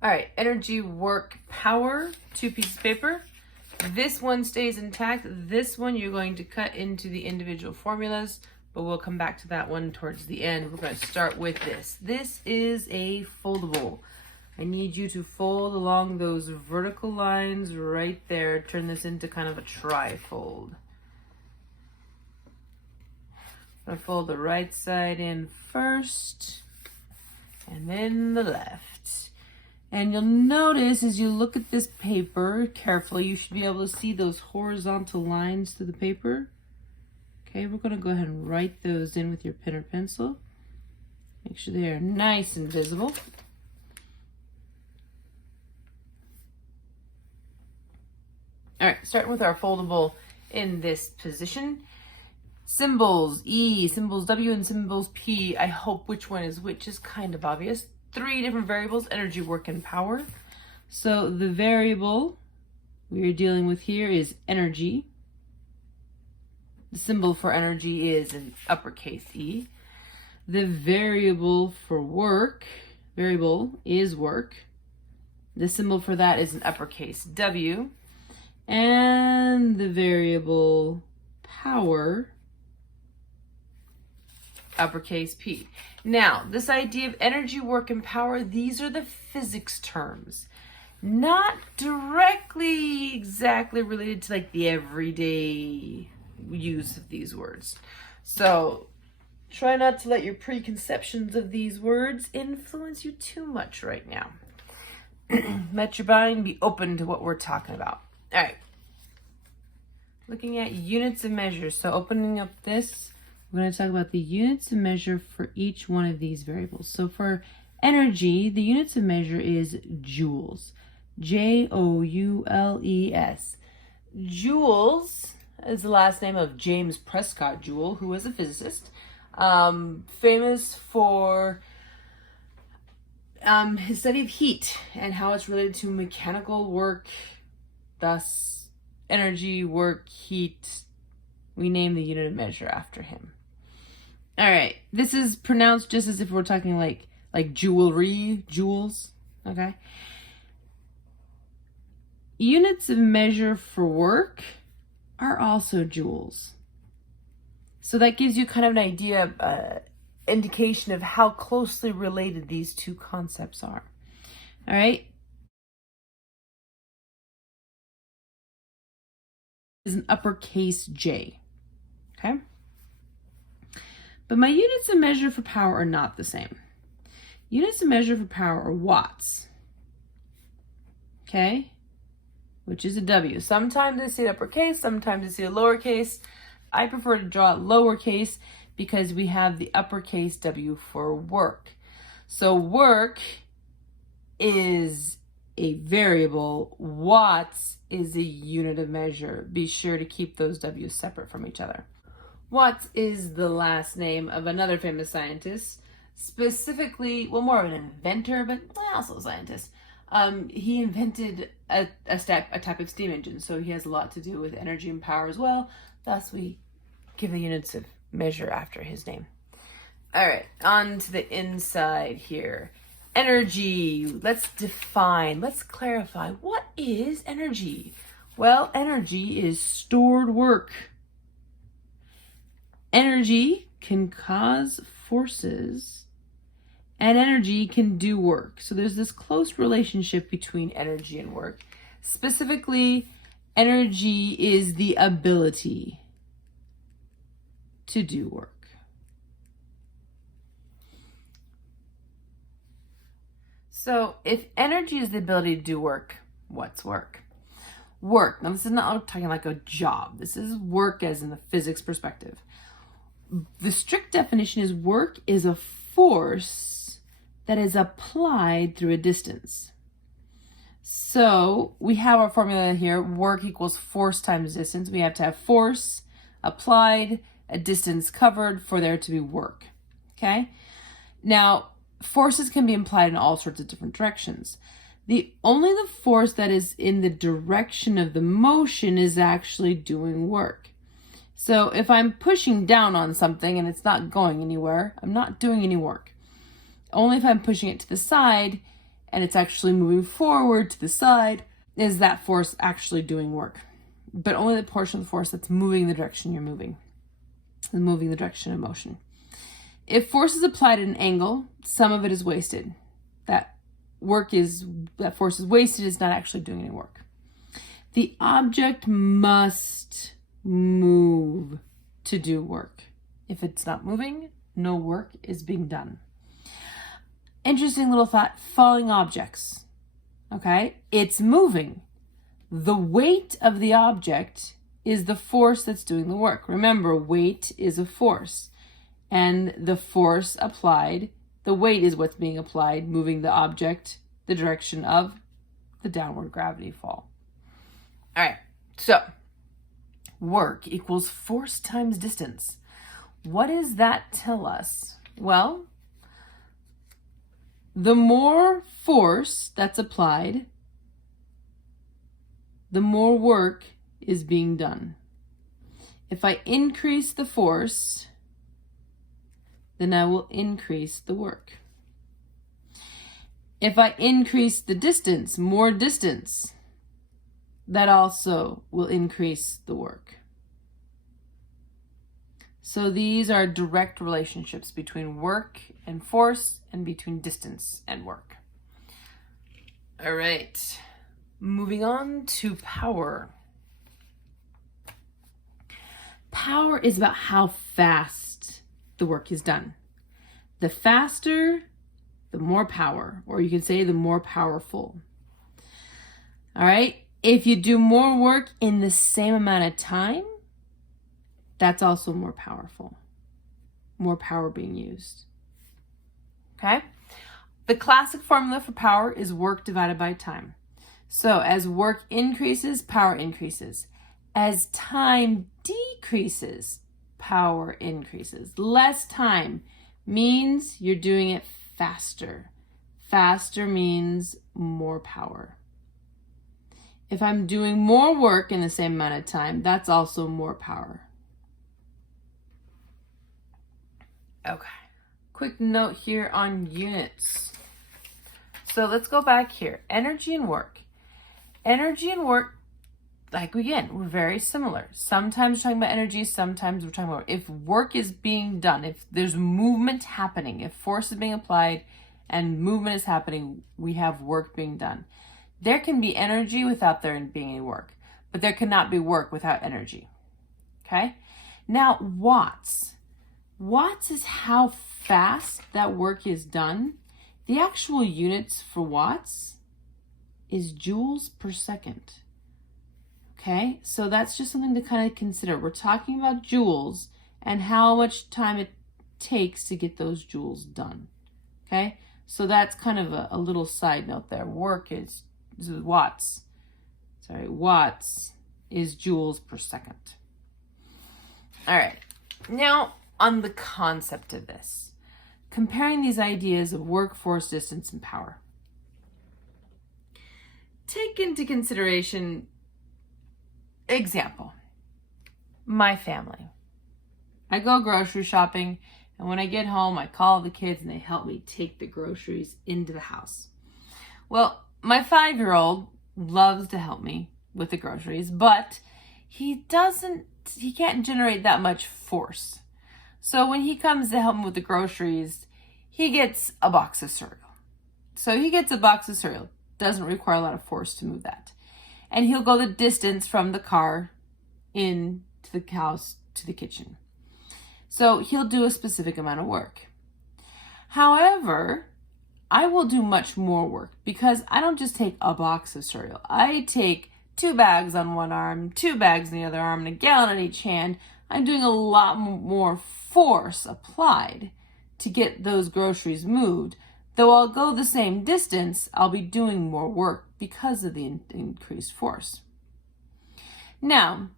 All right, energy, work, power, 2 pieces of paper. This one stays intact. This one you're going to cut into the individual formulas, but we'll come back to that one towards the end. We're going to start with this. This is a foldable. I need you to fold along those vertical lines right there. Turn this into kind of a tri-fold. I'm going to fold the right side in first, and then the left. And you'll notice as you look at this paper carefully, you should be able to see those horizontal lines to the paper. Okay, we're going to go ahead and write those in with your pen or pencil. Make sure they are nice and visible. All right, starting with our foldable in this position. Symbols E, symbols W, and symbols P. I hope which one is which is kind of obvious. 3 different variables, energy, work, and power. So the variable we are dealing with here is energy. The symbol for energy is an uppercase E. The variable for work, variable is work. The symbol for that is an uppercase W. And the variable power, uppercase P. Now, this idea of energy, work, and power, these are the physics terms. Not directly exactly related to like the everyday use of these words. So try not to let your preconceptions of these words influence you too much right now. Let your mind be open to what we're talking about. All right. Looking at units of measure. So opening up this, we're going to talk about the units of measure for each one of these variables. So for energy, the units of measure is joules. Joules. Joules is the last name of James Prescott Joule, who was a physicist, famous for his study of heat and how it's related to mechanical work, thus energy, work, heat. We name the unit of measure after him. All right, this is pronounced just as if we're talking like jewelry, jewels, okay? Units of measure for work are also joules. So that gives you kind of an idea, indication of how closely related these two concepts are. All right. Is an uppercase J. Okay. But my units of measure for power are not the same. Units of measure for power are watts. Okay. Which is a W. Sometimes I see it uppercase, sometimes I see it lowercase. I prefer to draw it lowercase because we have the uppercase W for work. So work is a variable. Watts is a unit of measure. Be sure to keep those W's separate from each other. Watts is the last name of another famous scientist, specifically, well, more of an inventor, but also a scientist. He invented a type of steam engine, so he has a lot to do with energy and power as well. Thus, we give the units of measure after his name. All right, on to the inside here. Energy. Let's define, let's clarify. What is energy? Well, energy is stored work. Energy can cause forces, and energy can do work. So there's this close relationship between energy and work. Specifically, energy is the ability to do work. So if energy is the ability to do work, what's work? Work. Now, this is not talking like a job. This is work as in the physics perspective. The strict definition is work is a force that is applied through a distance. So we have our formula here. Work equals force times distance. We have to have force applied, a distance covered for there to be work. Okay? Now, forces can be applied in all sorts of different directions. Only the force that is in the direction of the motion is actually doing work. So if I'm pushing down on something and it's not going anywhere, I'm not doing any work. Only if I'm pushing it to the side and it's actually moving forward to the side, is that force actually doing work. But only the portion of the force that's moving the direction you're moving, moving the direction of motion. If force is applied at an angle, some of it is wasted. That force is wasted, is not actually doing any work. The object must move to do work. If it's not moving, no work is being done. Interesting little thought, falling objects. Okay, it's moving. The weight of the object is the force that's doing the work. Remember, weight is a force. And the force applied, the weight is what's being applied, moving the object the direction of the downward gravity fall. All right, so work equals force times distance. What does that tell us? Well, the more force that's applied, the more work is being done. If I increase the force, then I will increase the work. If I increase the distance, more distance, that also will increase the work. So these are direct relationships between work and force and between distance and work. All right, moving on to power. Power is about how fast the work is done. The faster, the more power, or you can say the more powerful. All right, if you do more work in the same amount of time, that's also more powerful. More power being used. Okay? The classic formula for power is work divided by time. So as work increases, power increases. As time decreases, power increases. Less time means you're doing it faster. Faster means more power. If I'm doing more work in the same amount of time, that's also more power. Okay, quick note here on units. So let's go back here. Energy and work. Energy and work, like again, we're very similar. Sometimes we're talking about energy, sometimes we're talking about if work is being done, if there's movement happening, if force is being applied and movement is happening, we have work being done. There can be energy without there being any work, but there cannot be work without energy. Okay? Now, watts. Watts is how fast that work is done. The actual units for watts is joules per second. Okay, so that's just something to kind of consider. We're talking about joules and how much time it takes to get those joules done. Okay, so that's kind of a little side note there. Work is watts. Watts is joules per second. All right, now on the concept of this, comparing these ideas of work, force, distance, and power. Take into consideration, example, my family. I go grocery shopping, and when I get home, I call the kids and they help me take the groceries into the house. Well, my 5-year-old loves to help me with the groceries, but he can't generate that much force. So when he comes to help me with the groceries, he gets a box of cereal. So he gets a box of cereal. Doesn't require a lot of force to move that. And he'll go the distance from the car into the house to the kitchen. So he'll do a specific amount of work. However, I will do much more work because I don't just take a box of cereal. I take 2 bags on one arm, 2 bags on the other arm, and a gallon on each hand. I'm doing a lot more force applied to get those groceries moved. Though I'll go the same distance, I'll be doing more work because of the increased force. Now,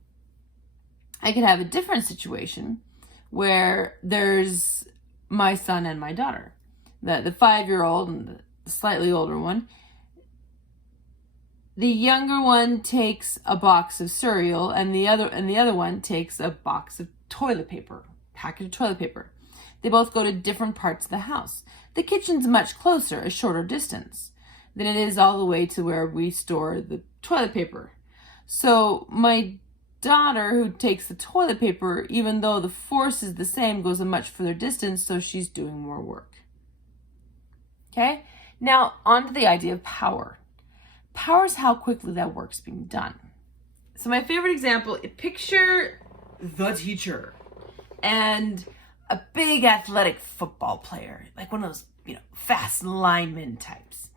I could have a different situation where there's my son and my daughter. The 5-year-old and the slightly older one. The younger one takes a box of cereal and the other one takes a box of toilet paper, package of toilet paper. They both go to different parts of the house. The kitchen's much closer, a shorter distance. than it is all the way to where we store the toilet paper. So my daughter, who takes the toilet paper, even though the force is the same, goes a much further distance, so she's doing more work. Okay? Now, on to the idea of power. Power is how quickly that work's being done. So my favorite example, picture the teacher and a big athletic football player, like one of those, fast lineman types.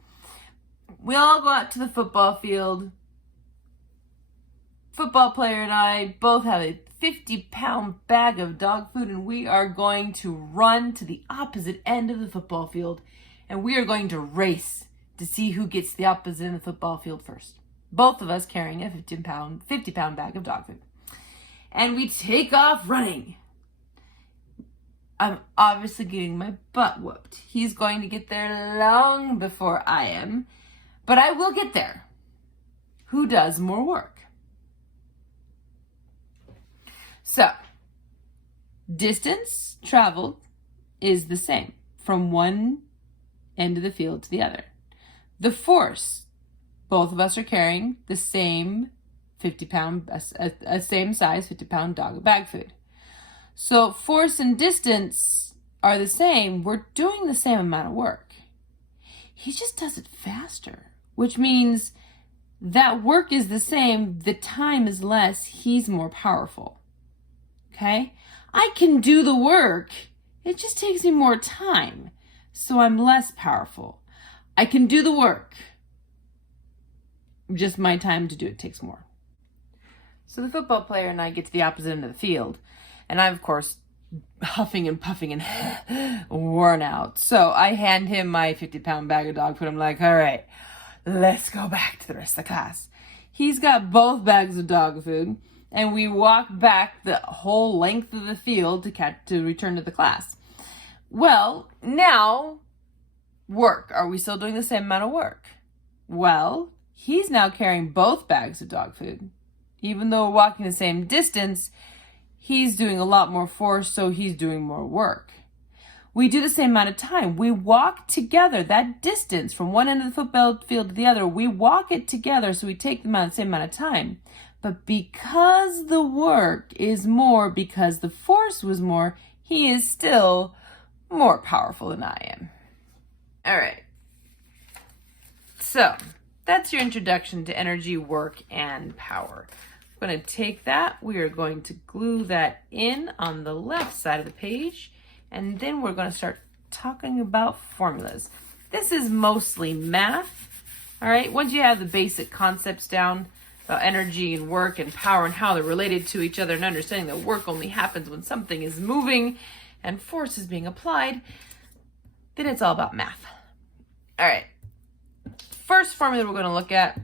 We all go out to the football field. Football player and I both have a 50-pound bag of dog food, and we are going to run to the opposite end of the football field, and we are going to race to see who gets the opposite end of the football field first. Both of us carrying a 50-pound bag of dog food. And we take off running. I'm obviously getting my butt whooped. He's going to get there long before I am, but I will get there. Who does more work? So, distance traveled is the same from one end of the field to the other. The force, both of us are carrying the same 50-pound, a same size 50-pound dog of bag food. So force and distance are the same. We're doing the same amount of work. He just does it faster, which means that work is the same. The time is less. He's more powerful. Okay? I can do the work. It just takes me more time. So I'm less powerful. I can do the work. Just my time to do it takes more. So the football player and I get to the opposite end of the field. And I'm, of course, huffing and puffing and worn out. So I hand him my 50-pound bag of dog food. I'm like, all right, let's go back to the rest of the class. He's got both bags of dog food. And we walk back the whole length of the field to return to the class. Well, now, work. Are we still doing the same amount of work? Well, he's now carrying both bags of dog food. Even though we're walking the same distance, he's doing a lot more force, so he's doing more work. We do the same amount of time. We walk together that distance from one end of the football field to the other. We walk it together, so we take the same amount of time. But because the work is more, because the force was more, he is still more powerful than I am. All right. So that's your introduction to energy, work, and power. I'm going to take that. We are going to glue that in on the left side of the page. And then we're going to start talking about formulas. This is mostly math. All right. Once you have the basic concepts down about energy and work and power and how they're related to each other, and understanding that work only happens when something is moving and force is being applied, then it's all about math. All right. First formula we're going to look at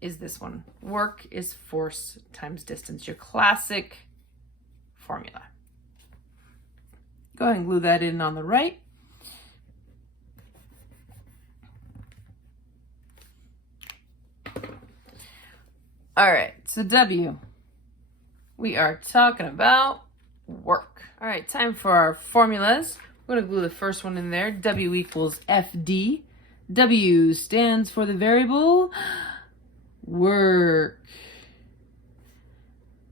is this one. Work is force times distance, your classic formula. Go ahead and glue that in on the right. All right, so W, we are talking about work. All right, time for our formulas. We're going to glue the first one in there. W equals FD. W stands for the variable work.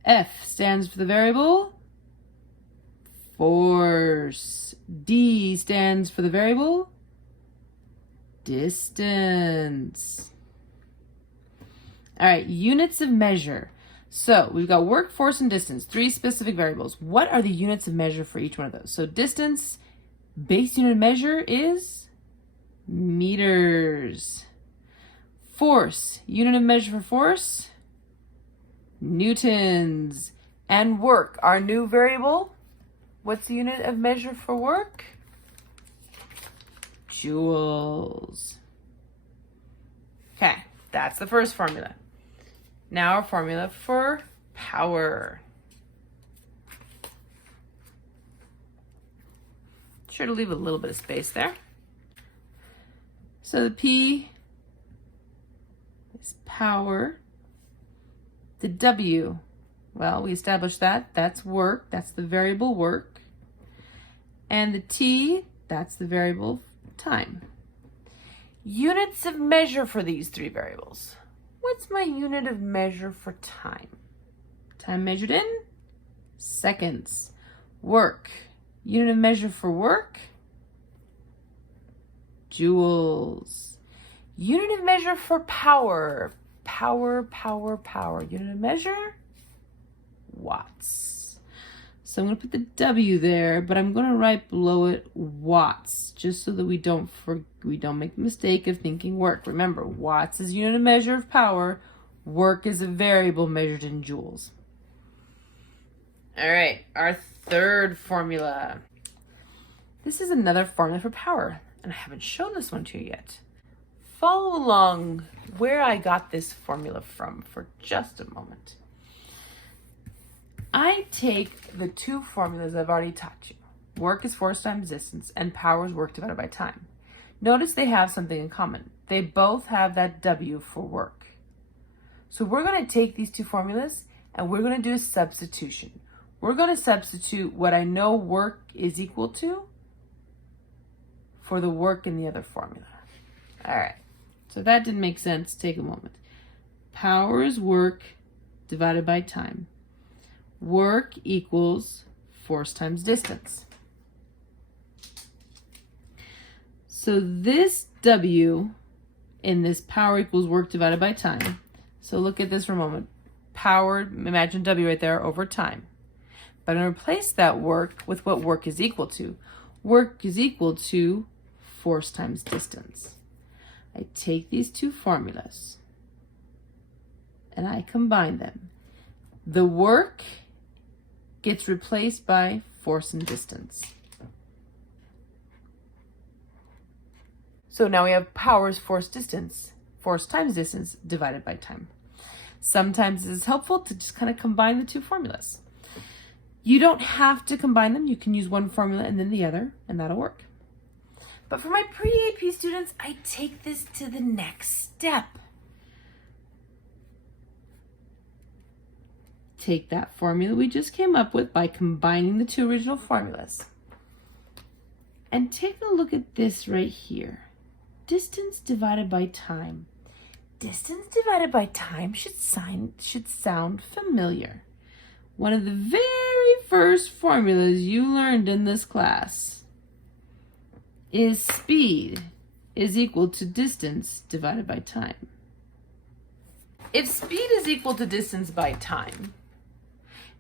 F stands for the variable force. D stands for the variable distance. All right, units of measure. So we've got work, force, and distance, 3 specific variables. What are the units of measure for each one of those? So distance, base unit of measure is meters. Force, unit of measure for force, newtons. And work, our new variable, what's the unit of measure for work? Joules. Okay, that's the first formula. Now our formula for power. Sure to leave a little bit of space there. So the P is power. The W, well, we established that. That's work. That's the variable work. And the T, that's the variable time. Units of measure for these three variables. What's my unit of measure for time? Time measured in seconds. Work. Unit of measure for work? Joules. Unit of measure for power. Power. Unit of measure? Watts. So I'm going to put the W there, but I'm going to write below it watts, just so that we don't make the mistake of thinking work. Remember, watts is unit of measure of power. Work is a variable measured in joules. All right, our third formula. This is another formula for power, and I haven't shown this one to you yet. Follow along where I got this formula from for just a moment. I take the two formulas I've already taught you. Work is force times distance, and power is work divided by time. Notice they have something in common. They both have that W for work. So we're going to take these two formulas, and we're going to do a substitution. We're going to substitute what I know work is equal to for the work in the other formula. All right. So if that didn't make sense, take a moment. Power is work divided by time. Work equals force times distance. So this W in this power equals work divided by time. So look at this for a moment. Power, imagine W right there, over time. But I'm going to replace that work with what work is equal to. Work is equal to force times distance. I take these two formulas and I combine them. The work gets replaced by force and distance. So now we have power is force times distance divided by time. Sometimes it is helpful to just kind of combine the two formulas. You don't have to combine them. You can use one formula and then the other, and that'll work. But for my pre-AP students, I take this to the next step. Take that formula we just came up with by combining the two original formulas. And take a look at this right here. Distance divided by time. Distance divided by time should sound familiar. One of the very first formulas you learned in this class is speed is equal to distance divided by time. If speed is equal to distance by time,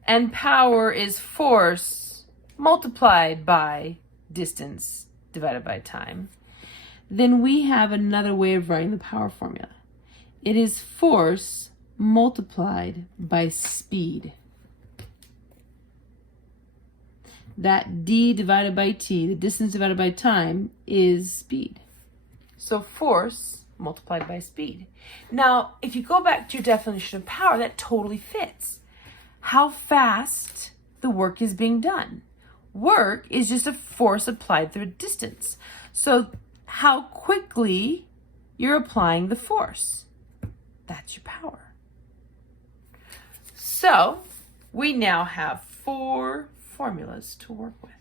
and power is force multiplied by distance divided by time, then we have another way of writing the power formula. It is force multiplied by speed. That d divided by t, the distance divided by time, is speed. So force multiplied by speed. Now, if you go back to your definition of power, that totally fits. How fast the work is being done. Work is just a force applied through a distance. So how quickly you're applying the force. That's your power. So we now have 4 formulas to work with.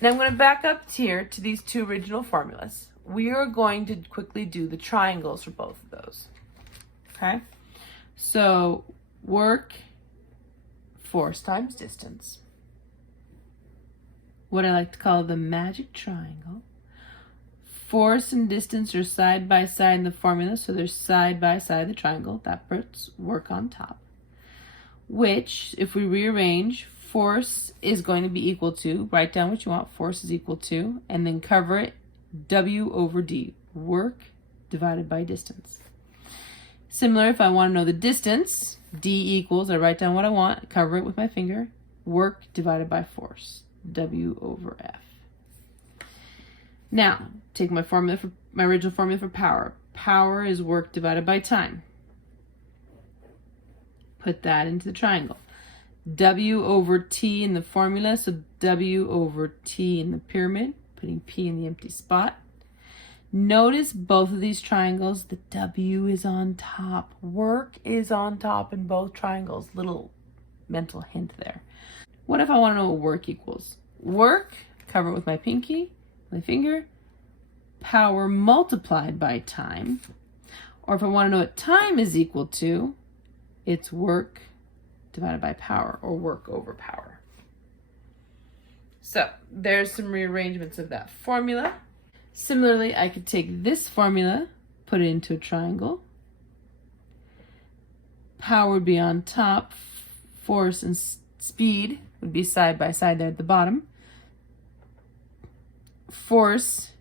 Now I'm going to back up here to these 2 original formulas. We are going to quickly do the triangles for both of those. Okay? So work, force times distance. What I like to call the magic triangle. Force and distance are side by side in the formula, so they're side by side the triangle. That puts work on top. Which, if we rearrange, force is going to be equal to, write down what you want, force is equal to, and then cover it, W over D, work divided by distance. Similar, if I want to know the distance, D equals, I write down what I want, cover it with my finger, work divided by force, W over F. Now, take my original formula for power. Power is work divided by time. Put that into the triangle. W over T in the formula, so W over T in the pyramid, putting P in the empty spot. Notice both of these triangles, the W is on top. Work is on top in both triangles. Little mental hint there. What if I want to know what work equals? Work, cover it with my pinky, my finger, power multiplied by time. Or if I want to know what time is equal to, it's work divided by power, or work over power. So there's some rearrangements of that formula. Similarly, I could take this formula, put it into a triangle. Power would be on top, force and speed would be side by side there at the bottom. Force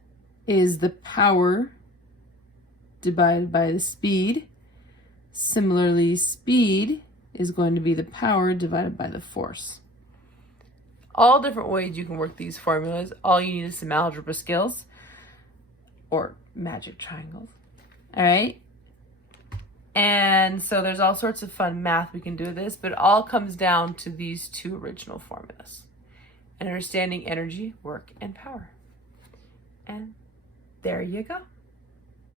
is the power divided by the speed. Similarly, speed is going to be the power divided by the force. All different ways you can work these formulas. All you need is some algebra skills or magic triangles. All right? And so there's all sorts of fun math we can do with this, but it all comes down to these two original formulas. And understanding energy, work, and power. And there you go.